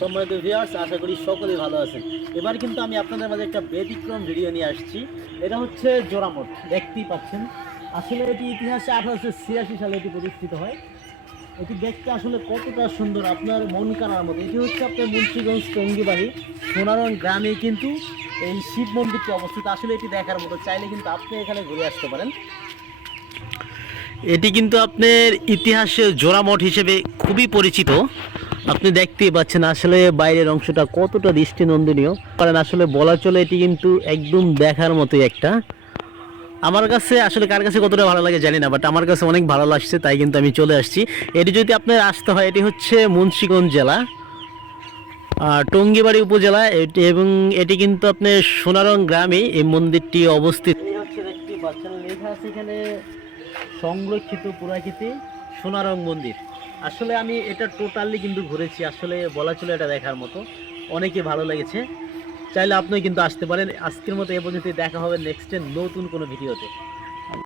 সম্মানিত ভিউয়ার্স, আশা করি সকলেই ভালো আছেন। এবার কিন্তু আমি আপনাদের মাঝে একটা ব্যতিক্রম ভিডিও নিয়ে আসছি। এটা হচ্ছে জোড়ামঠ, দেখতেই পাচ্ছেন। আসলে এটি ইতিহাসে 1886 সালে এটি প্রতিষ্ঠিত হয়। এটি দেখতে আসলে কতটা সুন্দর, আপনার মন কাড়ার মতো। এটি হচ্ছে আপনার মুন্সিগঞ্জ টঙ্গিবাড়ি সোনারং গ্রামে কিন্তু এই শিব মন্দিরটি অবস্থিত। আসলে এটি দেখার মতো, চাইলে কিন্তু আপনি এখানে ঘুরে আসতে পারেন। এটি কিন্তু আপনার ইতিহাসে জোড়ামঠ হিসেবে খুবই পরিচিত। আপনি দেখতেই পাচ্ছেন আসলে বাইরের অংশটা কতটা দৃষ্টিনন্দনীয়, কারণ আসলে বলা চলে এটি কিন্তু একদম দেখার মতোই একটা। আমার কাছে আসলে কার কাছে কতটা ভালো লাগে জানি না, বাট আমার কাছে অনেক ভালো লাগছে, তাই কিন্তু আমি চলে আসছি। এটি যদি আপনার আসতে হয়, এটি হচ্ছে মুন্সিগঞ্জ জেলা, টঙ্গিবাড়ি উপজেলা এবং এটি কিন্তু আপনার সোনারং গ্রামে এই মন্দিরটি অবস্থিত। এই হচ্ছে দেখতে পাচ্ছেন, লেখা আছে এখানে সংরক্ষিত পুরাকীর্তি সোনারং মন্দির। আসলে আমি এটা টোটালি কিন্তু ঘুরেছি, আসলে বলা চলে এটা দেখার মতো, অনেকে ভালো লেগেছে। চাইলে আপনি কিন্তু আসতে পারেন। আজকের মতো এ পর্যন্ত, দেখা হবে নেক্সটে নতুন কোনো ভিডিওতে।